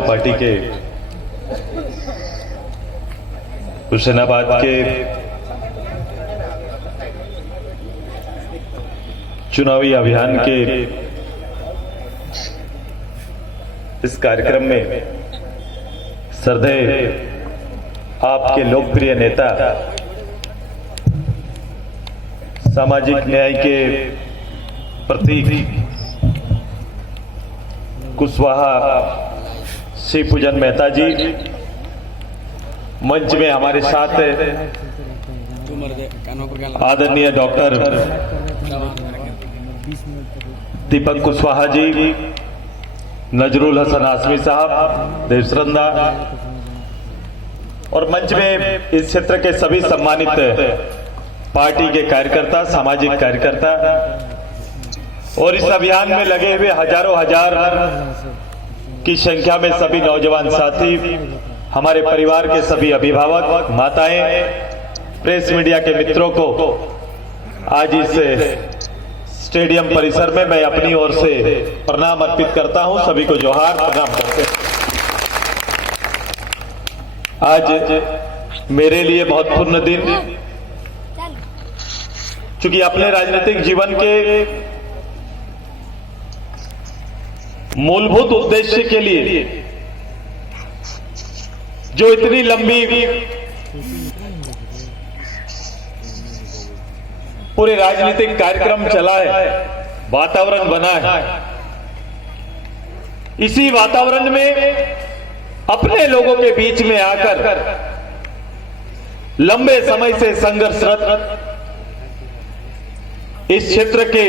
Party के हुसैनाबाद के चुनावी अभियान के इस कार्यक्रम में श्रद्धेय आपके लोकप्रिय नेता, सामाजिक न्याय के प्रतीक कुशवाहा शिवपूजन मेहता जी मंच में हमारे साथ आदरणीय डॉक्टर दीपक कुशवाहा जी, नजरुल हसन आसमी साहब, देवसरंदा और मंच में इस क्षेत्र के सभी सम्मानित पार्टी के कार्यकर्ता, सामाजिक कार्यकर्ता और इस अभियान में लगे हुए हजारों हजार की संख्या में सभी नौजवान साथी, हमारे परिवार के सभी अभिभावक, माताएं, प्रेस मीडिया के मित्रों को आज इस स्टेडियम परिसर में मैं अपनी ओर से प्रणाम अर्पित करता हूं। सभी को जोहार, प्रणाम करते हैं। आज मेरे लिए महत्वपूर्ण दिन, चूंकि अपने राजनीतिक जीवन के मूलभूत उद्देश्य के लिए जो इतनी लंबी पूरे राजनीतिक कार्यक्रम चला है, वातावरण बना है, इसी वातावरण में अपने लोगों के बीच में आकर लंबे समय से संघर्षरत इस क्षेत्र के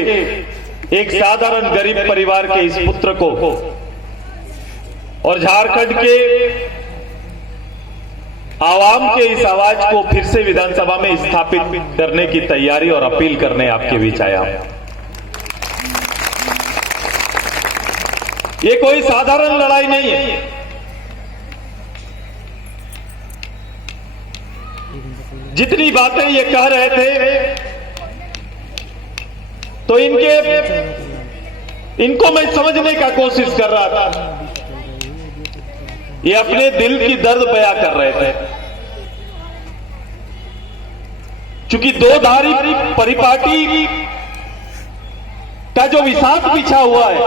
एक साधारण गरीब परिवार के इस पुत्र को और झारखंड के आवाम के इस आवाज को फिर से विधानसभा में स्थापित करने की तैयारी और अपील करने आपके बीच आया हूं। ये कोई साधारण लड़ाई नहीं है। जितनी बातें ये कह रहे थे तो इनको मैं समझने का कोशिश कर रहा था। ये अपने दिल की दर्द बयां कर रहे थे, क्योंकि दो धारी परिपाटी का जो विषाद बिछा हुआ है,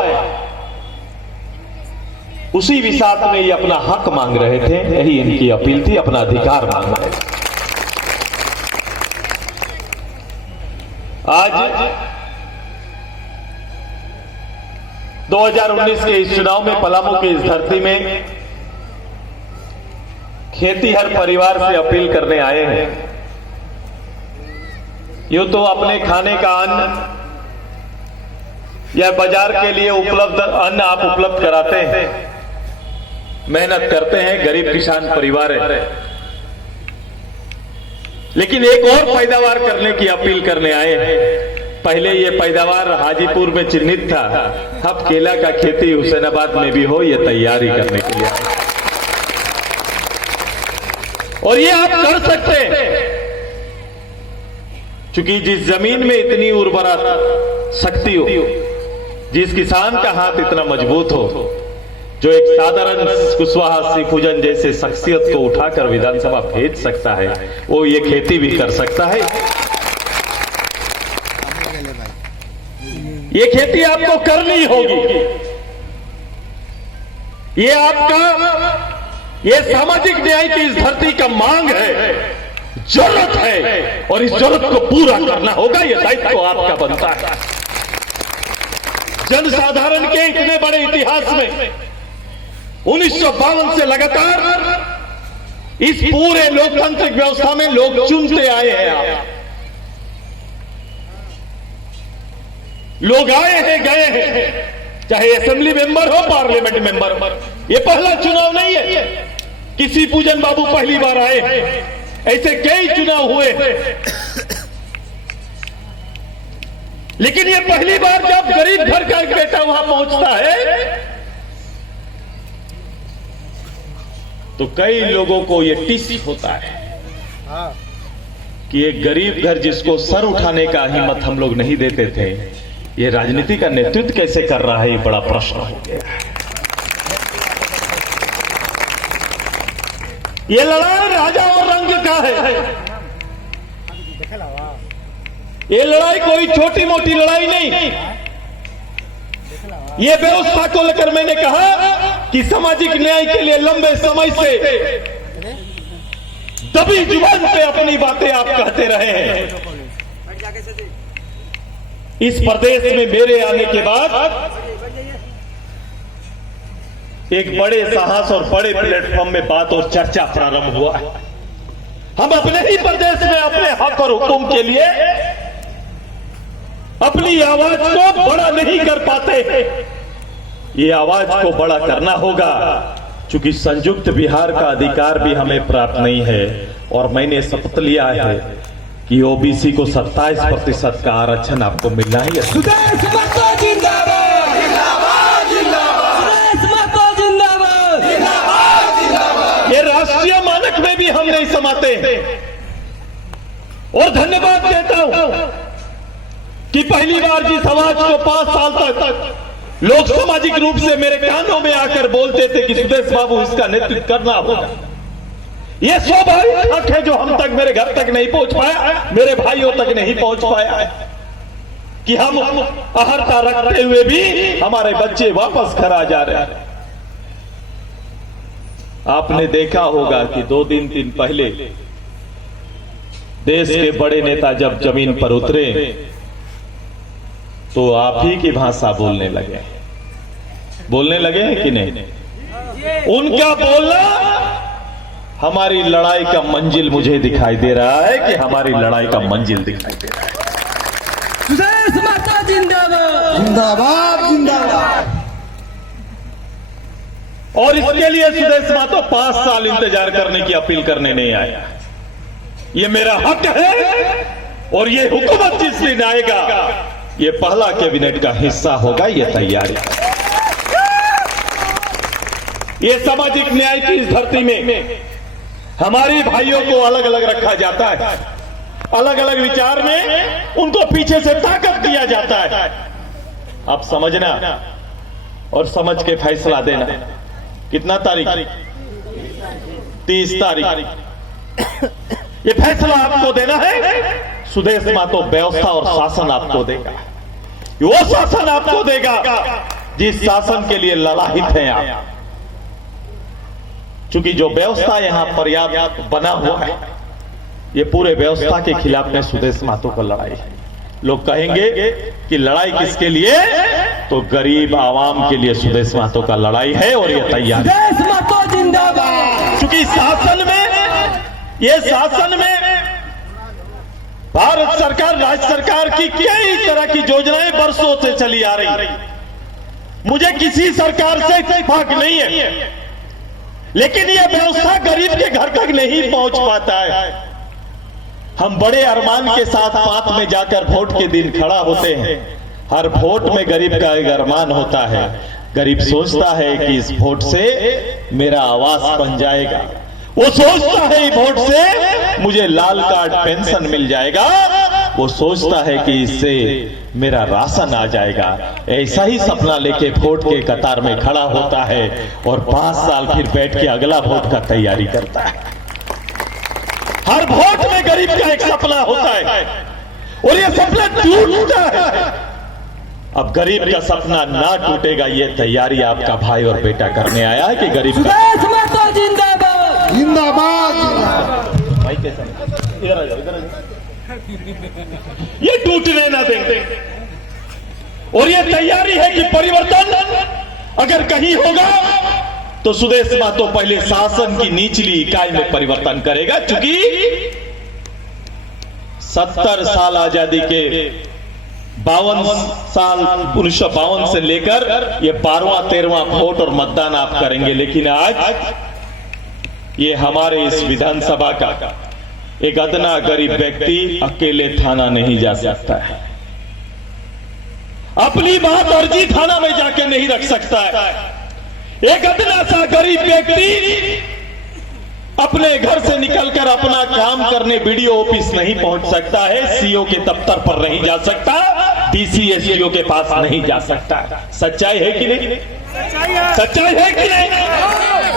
उसी विषाद में ये अपना हक मांग रहे थे। यही इनकी अपील थी, अपना अधिकार मांग रहे थे। आज 2019 के इस चुनाव में पलामू की इस धरती में खेतीहर परिवार से अपील करने आए हैं। यूं तो अपने खाने का अन्न या बाजार के लिए उपलब्ध अन्न आप उपलब्ध कराते हैं, मेहनत करते हैं, गरीब किसान परिवार है, लेकिन एक और पैदावार करने की अपील करने आए हैं। पहले ये पैदावार हाजीपुर में चिन्हित था, अब केला का खेती हुसैनाबाद में भी हो, ये तैयारी करने के लिए आए। और ये आप कर सकते हैं, क्योंकि जिस जमीन में इतनी उर्वरा शक्ति हो, जिस किसान का हाथ इतना मजबूत हो, जो एक साधारण कुशवाहा शिवपूजन जैसे शख्सियत को उठाकर विधानसभा भेज सकता है, वो ये खेती भी कर सकता है। ये खेती आपको करनी होगी। ये आपका, ये सामाजिक न्याय की इस धरती का मांग है, जरूरत है, और इस जरूरत को पूरा करना होगा। ये दायित्व आपका बनता है। जनसाधारण के इतने बड़े इतिहास में 1952 से लगातार इस पूरे लोकतांत्रिक व्यवस्था में लोग चुनते आए हैं। आप लोग आए हैं, गए हैं, चाहे असेंबली मेंबर हो, पार्लियामेंट मेंबर हो। ये पहला चुनाव नहीं है किसी पूजन बाबू पहली बार आए हैं, ऐसे कई चुनाव हुए। लेकिन ये पहली बार जब गरीब घर का एक बेटा वहां पहुंचता है, तो कई लोगों को ये टिस होता है कि एक गरीब घर जिसको सर उठाने का हिम्मत हम लोग नहीं देते थे, ये राजनीति का नेतृत्व कैसे कर रहा है, ये बड़ा प्रश्न हो गया। ये लड़ाई राजा और रंग का है। ये लड़ाई कोई छोटी मोटी लड़ाई नहीं। ये व्यवस्था को लेकर मैंने कहा कि सामाजिक न्याय के लिए लंबे समय से दबी जुबान पे अपनी बातें आप कहते रहे हैं। इस प्रदेश में मेरे आने के बाद एक बड़े साहस और बड़े प्लेटफॉर्म में बात और चर्चा प्रारंभ हुआ है। हम अपने ही प्रदेश में अपने हक और हुक्म के लिए अपनी आवाज को बड़ा नहीं कर पाते। ये आवाज को बड़ा करना होगा, क्योंकि संयुक्त बिहार का अधिकार भी हमें प्राप्त नहीं है। और मैंने शपथ लिया है कि ओबीसी को 27% का आरक्षण आपको मिलना है। सुदेश महतो जिंदाबाद, जिंदाबाद, जिंदाबाद। सुदेश महतो जिंदाबाद, जिंदाबाद, जिंदाबाद। ये राष्ट्रीय मानक में भी हम नहीं समाते हैं। और धन्यवाद देता हूं कि पहली बार जिस आवाज को 5 साल तक लोग सामाजिक रूप से मेरे कानों में आकर बोलते थे कि सुदेश बाबू इसका नेतृत्व करना होगा, ये स्वाभाविक हक है जो हम तक, मेरे घर तक नहीं पहुंच पाया, मेरे भाइयों तक नहीं पहुंच पाया है कि हम अहर्ता रखते हुए भी हमारे बच्चे वापस घर आ जा रहे हैं। आपने देखा होगा कि 2 दिन पहले देश के बड़े नेता जब जमीन पर उतरे तो आप ही की भाषा बोलने लगे हैं कि नहीं? उनका बोलना हमारी लड़ाई का मंजिल मुझे दिखाई दे रहा है कि हमारी लड़ाई का मंजिल दिखाई दे रहा है। सुदेश महतो जिंदाबाद, जिंदाबाद, जिंदाबाद। और इसके लिए सुदेश महतो 5 साल इंतजार करने की अपील करने नहीं आया। ये मेरा हक है और ये हुकूमत जिस दिन आएगा ये पहला कैबिनेट का हिस्सा होगा। ये तैयारी, ये सामाजिक न्याय की इस धरती में हमारे भाइयों को अलग अलग रखा जाता है, अलग अलग विचार में उनको पीछे से ताकत दिया जाता है। आप समझना और समझ के फैसला देना। कितना तारीख? 30 तारीख। ये फैसला आपको देना है। सुदेश महतो व्यवस्था और शासन आपको देगा। वो शासन आपको देगा जिस शासन के लिए ललाहित हैं आप। क्योंकि जो व्यवस्था यहां पर्याप्त बना हुआ है, ये पूरे व्यवस्था के खिलाफ में सुदेश महतो को लड़ाई है। लोग कहेंगे कि लड़ाई किसके लिए? तो गरीब आवाम के लिए सुदेश महतो का लड़ाई है और ये तैयार। सुदेश महतो जिंदाबाद। क्योंकि शासन में, ये शासन में भारत सरकार, राज्य सरकार की कई तरह की योजनाएं वर्षों से चली आ रही। मुझे किसी सरकार से इत्तेफाक नहीं है, लेकिन यह व्यवस्था गरीब के घर तक नहीं पहुंच पाता है। हम बड़े अरमान के साथ पात में जाकर वोट के दिन खड़ा होते हैं। हर वोट में गरीब का एक अरमान होता है। गरीब सोचता है कि इस वोट से मेरा आवास बन जाएगा। वो सोचता है वोट से मुझे लाल कार्ड पेंशन मिल जाएगा। वो सोचता है कि इससे मेरा राशन आ जाएगा। ऐसा ही सपना लेके वोट के कतार में खड़ा होता है और 5 साल फिर बैठ के अगला वोट का तैयारी करता है। हर वोट में गरीब का एक सपना होता है और ये सपना टूटता है। अब गरीब का सपना ना टूटेगा, ये तैयारी आपका भाई और बेटा करने आया है कि गरीब का। सुदेश महतो जिंदाबाद, जिंदाबाद। भाई कैसा? इधर आ जाओ, इधर आ जाओ। ये टूटने ना देंगे। और ये तैयारी है कि परिवर्तन अगर कहीं होगा तो सुदेश महतो पहले शासन की निचली इकाई में परिवर्तन करेगा। क्योंकि 70 साल आजादी के 52 साल 1952 से लेकर ये 12वां 13वां वोट और मतदान आप करेंगे, लेकिन आज ये हमारे इस विधानसभा का एक अदना गरीब व्यक्ति अकेले थाना नहीं जा सकता है, अपनी बात अर्जी थाना में जाके नहीं रख सकता है। एक अदना सा गरीब व्यक्ति अपने घर से निकलकर अपना काम करने बीडीओ ऑफिस नहीं पहुंच सकता है, सीओ के दफ्तर पर नहीं जा सकता, डीसी एसडीओ के पास नहीं जा सकता। सच्चाई है कि नहीं? सच्चाई है कि नहीं?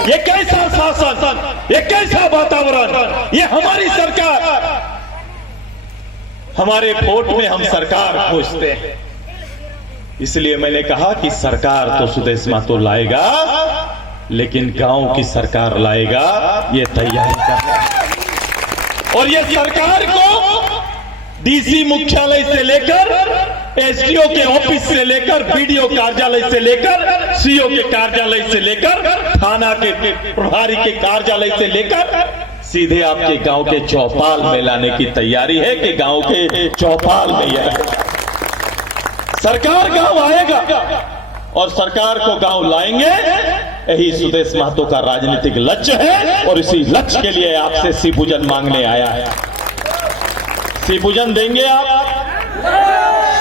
ये कैसा शासन, ये कैसा वातावरण, ये हमारी सरकार। हमारे वोट में हम सरकार खोजते हैं, इसलिए मैंने कहा कि सरकार तो सुदेश महतो लाएगा, लेकिन गांव की सरकार लाएगा, ये तैयारी कर रहा है। और ये सरकार को डीसी मुख्यालय से लेकर, एसडीओ के ऑफिस से लेकर, बीडीओ कार्यालय से लेकर, सीओ के कार्यालय से लेकर, थाना के प्रभारी के कार्यालय से लेकर सीधे आपके गांव के चौपाल में लाने की तैयारी है कि गांव के चौपाल में ही आएगा। सरकार गांव आएगा और सरकार को गांव लाएंगे, यही सुदेश महतो का राजनीतिक लक्ष्य है। और इसी लक्ष्य के लिए आपसे सीपूजन मांगने आया है। सीपूजन देंगे आप?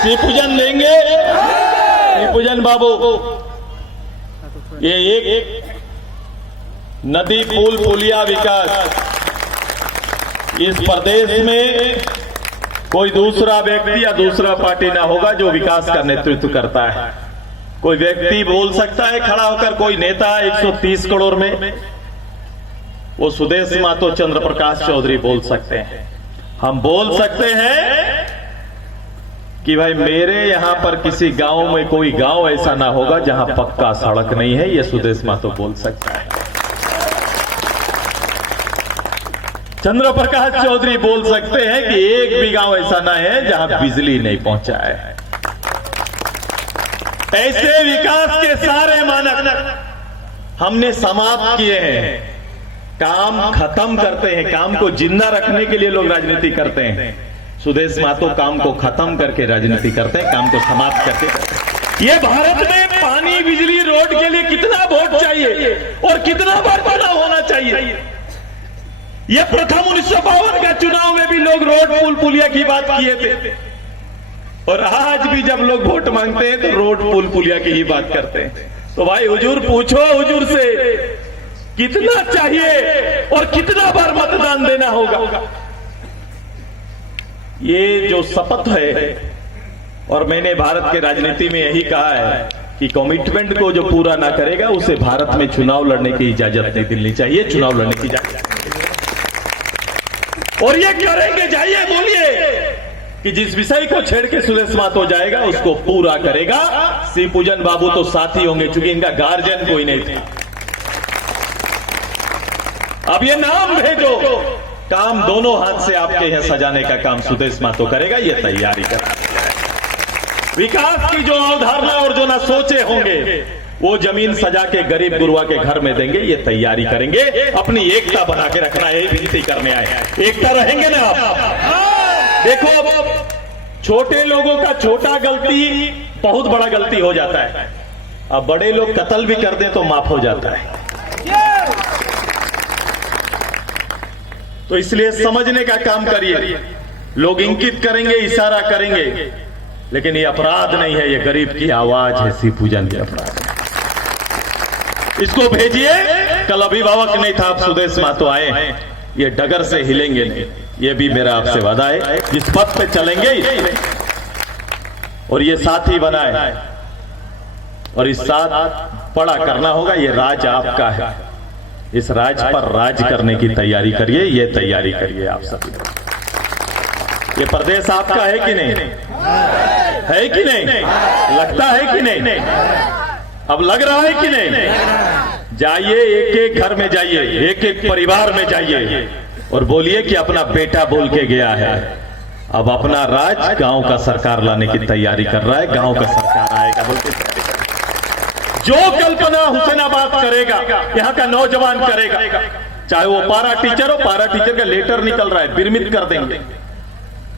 सीपूजन देंगे? सीपूजन बाबू, ये एक नदी पुल पुलिया विकास इस प्रदेश में कोई दूसरा व्यक्ति या दूसरा पार्टी ना होगा जो विकास का नेतृत्व करता है। कोई व्यक्ति बोल सकता है खड़ा होकर, कोई नेता 130 करोड़ में, वो सुदेश महतो चंद्र प्रकाश चौधरी बोल सकते हैं। हम बोल सकते हैं कि भाई मेरे यहां पर किसी गांव में कोई गांव ऐसा ना होगा जहां पक्का सड़क नहीं है, ये सुदेश महतो बोल सकता है। चंद्र प्रकाश चौधरी बोल सकते हैं कि एक भी गांव ऐसा ना है जहां बिजली नहीं पहुंचा है। ऐसे विकास के सारे मानक हमने समाप्त किए हैं। काम खत्म करते हैं, काम को जिंदा रखने के लिए लोग राजनीति करते हैं। सुदेश महतो काम को खत्म करके राजनीति करते हैं, काम को समाप्त करके। ये भारत में पानी, बिजली, रोड के लिए कितना वोट चाहिए और कितना बार चुनाव होना चाहिए? ये प्रथम 1952 का चुनाव में भी लोग रोड, पुल, पुलिया की बात किए थे, और आज भी जब लोग वोट मांगते हैं तो रोड, पुल, पुलिया की ही बात करते हैं। तो भाई हुजूर पूछो हुजूर से कितना चाहिए और कितना बार मतदान देना होगा? ये जो शपथ है, और मैंने भारत के राजनीति में यही कहा है कि कमिटमेंट को जो पूरा ना करेगा उसे भारत में चुनाव लड़ने की इजाजत नहीं मिलनी चाहिए। चुनाव लड़ने की इजाजत, और ये करेंगे, जाइए बोलिए कि जिस विषय को छेड़ के सुदेश महतो जाएगा उसको पूरा करेगा। सीपूजन बाबू तो साथी होंगे, चूंकि इनका गार्जियन कोई नहीं था। अब ये नाम भेजो, काम दोनों हाथ से आपके यहां सजाने का काम सुदेश महतो करेगा, ये तैयारी कर। विकास की जो अवधारणा और जो ना सोचे होंगे वो जमीन सजा के गरीब गुरुआ के घर में देंगे, ये तैयारी करेंगे। अपनी एकता बना के रखना है, विनती करने आए। एकता रहेंगे ना आप? देखो, अब छोटे लोगों का छोटा गलती बहुत बड़ा गलती हो जाता है, अब बड़े लोग कत्ल भी कर दें तो माफ हो जाता है। तो इसलिए समझने का काम करिए। लोग इंगित करेंगे, इशारा करेंगे, लेकिन ये अपराध नहीं है, ये गरीब की आवाज है। सीपूजन के अपराध, इसको भेजिए। कल अभिभावक नहीं था, आप सुदेश महतो आए हैं, ये डगर से हिलेंगे नहीं, ये भी मेरा आपसे वादा है। जिस पथ पे चलेंगे और ये साथी बनाए और इस साथ बड़ा करना होगा। ये राज आपका है, इस राज पर राज करने की तैयारी करिए, ये तैयारी करिए आप सभी। ये प्रदेश आपका है कि नहीं? है कि नहीं? लगता है कि नहीं? अब लग रहा है कि नहीं? जाइए, एक एक घर में जाइए, एक एक परिवार में जाइए और बोलिए कि अपना बेटा बोल के गया है, अब अपना राज गांव का सरकार लाने की तैयारी कर रहा है, गांव का सरकार आएगा बोल के। जो कल्पना हुसैनाबाद करेगा, यहाँ का नौजवान करेगा, चाहे वो पारा टीचर हो, पारा टीचर का लेटर निकल रहा है, विरमित कर देंगे।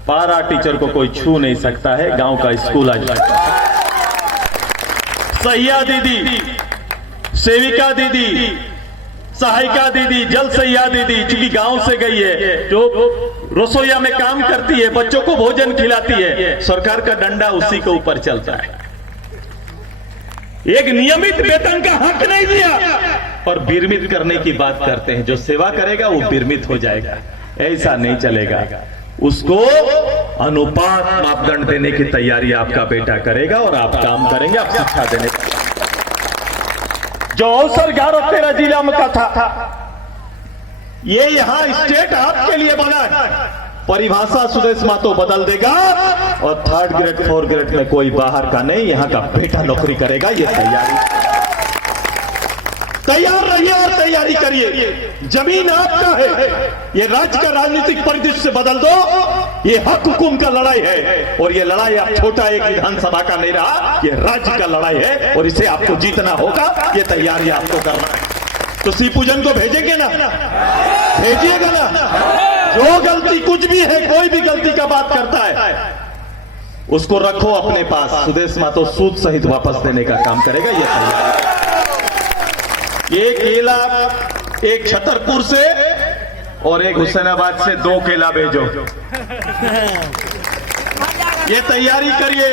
पारा टीचर को कोई छू नहीं सकता है, गांव का स्कूल आज सहिया दीदी, सेविका दीदी, सहायिका दीदी, जल सहिया दीदी, चूंकि गांव से गई है, जो रसोईया में काम करती है, बच्चों को भोजन खिलाती है, सरकार का डंडा उसी के ऊपर चलता है। एक नियमित वेतन का हक नहीं दिया और विरमित करने की बात करते हैं। जो सेवा करेगा वो विरमित हो जाएगा, ऐसा नहीं चलेगा। उसको अनुपात मापदंड देने की तैयारी आपका बेटा करेगा और आप काम करेंगे, आप शिक्षा देने का। जो अवसर 11-13 जिला में का था, ये यहां स्टेट आपके लिए बना है। परिभाषा सुदेश मातो बदल देगा और 3rd ग्रेड 4th ग्रेड में कोई बाहर का नहीं, यहां का बेटा नौकरी करेगा। ये तैयार रहिए और तैयारी करिए। जमीन आपका है, ये राज्य का राजनीतिक परिदृश्य बदल दो। ये हक हुकुम का लड़ाई है और ये लड़ाई आप छोटा एक विधानसभा का नहीं रहा, ये राज्य का लड़ाई है और इसे आपको जीतना होगा। ये तैयारी आपको करना है। तो सीपूजन को भेजेंगे ना, भेजिएगा ना। जो गलती कुछ भी है, कोई भी गलती का बात करता है, उसको रखो अपने पास। सुदेश मातो सूद सहित वापस देने का काम करेगा। ये तैयारी, ये केला एक छतरपुर से और एक हुसैनाबाद से 2 केला भेजो। ये तैयारी करिए।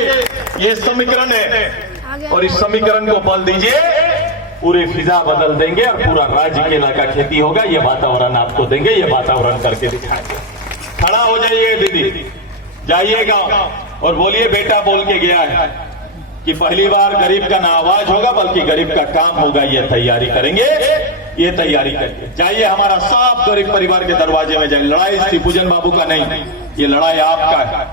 ये समीकरण है और इस समीकरण को बल दीजिए, पूरी फिजा बदल देंगे और पूरा राज्य केला का खेती होगा। ये वातावरण आपको देंगे, ये वातावरण करके दिखाएंगे। खड़ा हो जाइए दीदी, जाइएगा और बोलिए बेटा बोल के गया है कि पहली बार गरीब का ना आवाज होगा बल्कि गरीब का काम होगा। ये तैयारी करेंगे, ये तैयारी करिए। जाइए हमारा सब गरीब परिवार के दरवाजे में जाइए। लड़ाई सीपूजन बाबू का नहीं, ये लड़ाई आपका है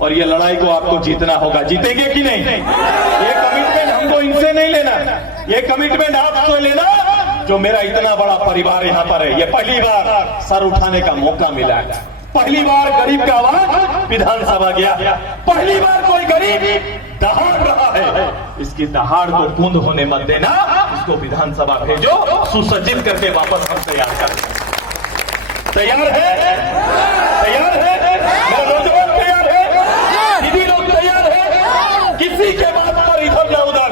और ये लड़ाई को आपको जीतना होगा। जीतेंगे कि नहीं? ये कमिटमेंट हमको इनसे नहीं लेना, ये कमिटमेंट आपको लेना। जो मेरा इतना बड़ा परिवार यहाँ पर है, ये पहली बार सर उठाने का मौका मिला है। पहली बार गरीब का आवाज विधानसभा गया, पहली बार कोई गरीब दहाड़ रहा है। इसकी दहाड़ को बूंद होने मत देना, इसको विधानसभा भेजो, सुसज्जित करके वापस हम तैयार कर। तैयार है? तैयार है? मेरे नौजवान तैयार है? दीदी लोग तैयार है? किसी के बात पर इधर या उधर,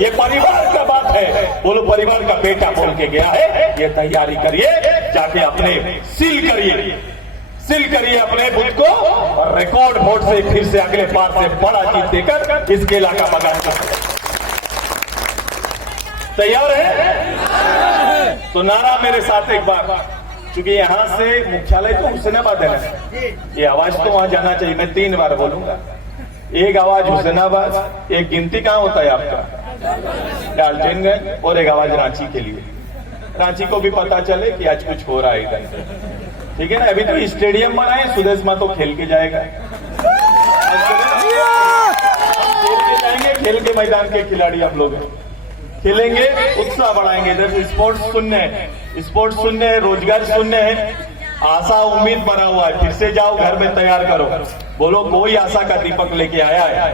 ये परिवार का बात है। बोलो परिवार का बेटा बोल के गया है। ये तैयारी करिए, जाके अपने सील करिए अपने बुद्ध को और रिकॉर्ड वोट से फिर से अगले बार से बड़ा जीत देकर इस केला का बगान कर। तैयार है? तो नारा मेरे साथ एक बार, क्योंकि यहां से मुख्यालय तो हुसैनाबाद है ना, ये आवाज तो वहां जाना चाहिए। मैं 3 बार बोलूंगा। एक आवाज हुसैनाबाद, एक गिनती कहां होता है आपका डाल्टनगंज, और एक आवाज रांची के लिए। रांची को भी पता चले कि आज कुछ हो रहा है इधर, ठीक है ना। अभी तो स्टेडियम बनाए, सुदेश मातो खेल के जाएगा, खेल के जाएंगे। खेल के मैदान के खिलाड़ी हम लोग खेलेंगे, उत्साह बढ़ाएंगे। इधर से स्पोर्ट्स सुनने हैं, रोजगार सुनने हैं, आशा उम्मीद बना हुआ है। फिर से जाओ घर में तैयार करो। बोलो कोई आशा का दीपक लेके आया है।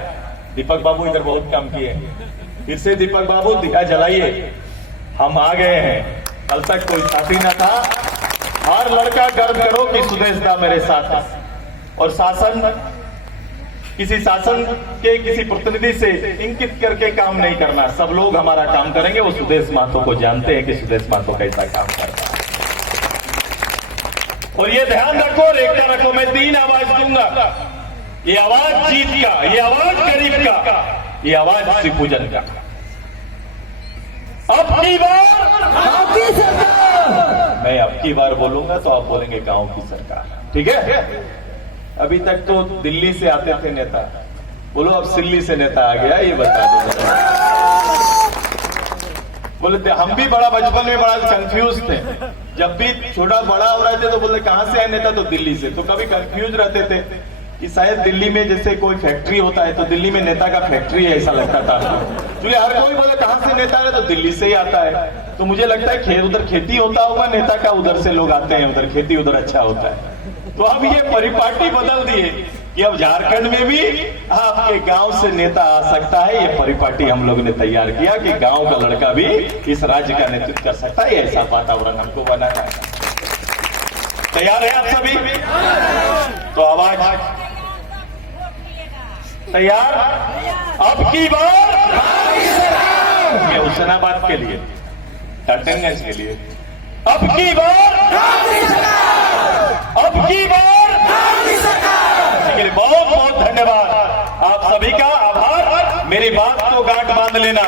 दीपक बाबू इधर बहुत काम किए, फिर से दीपक बाबू दिया जलाइए। हम आ गए हैं, कल तक कोई साथी न था। हर लड़का गर्व करो कि सुदेश दा मेरे साथ है। और शासन, किसी शासन के किसी प्रतिनिधि से इंकित करके काम नहीं करना। सब लोग हमारा काम करेंगे। वो सुदेश मातो को जानते हैं कि सुदेश मातो कैसा काम करता है। और ये ध्यान रखो और एकता रखो। मैं 3 आवाज दूंगा। ये आवाज जीत का, ये आवाज गरीब का, ये आवाज सीपूजन का। अब की बार आपकी सरकार, मैं अब की बार बोलूंगा तो आप बोलेंगे गांव की सरकार, ठीक है। अभी तक तो दिल्ली से आते थे नेता, बोलो अब सिल्ली से नेता आ गया, ये बता दो। बोले हम भी बड़ा बचपन में बड़ा कंफ्यूज थे। जब भी छोटा बड़ा हो रहे थे तो बोले कहां से आए नेता, तो दिल्ली से। तो कभी कंफ्यूज रहते थे कि शायद दिल्ली में जैसे कोई फैक्ट्री होता है तो दिल्ली में नेता का फैक्ट्री है, ऐसा लगता था। क्योंकि हर कोई बोले कहां से नेता है, तो दिल्ली से ही आता है। तो मुझे लगता है उधर खेती होता होगा नेता का, उधर से लोग आते हैं, उधर खेती उधर अच्छा होता है। तो अब ये परिपाटी बदल दिए कि अब झारखंड में भी आपके गांव से नेता आ सकता है। ये परिपाटी हम लोगों ने तैयार किया कि गांव का लड़का भी इस राज्य का नेतृत्व कर सकता है। ऐसा वातावरण हमको बनाना है। तैयार है आप सभी? तो आवाज तैयार? अब की बार ये हुसैनाबाद के लिए, डाल्टनगंज के लिए, अब की बार, अब की बार। इसके लिए बहुत बहुत धन्यवाद आप सभी का, आभार। मेरी बात को गांठ बांध लेना।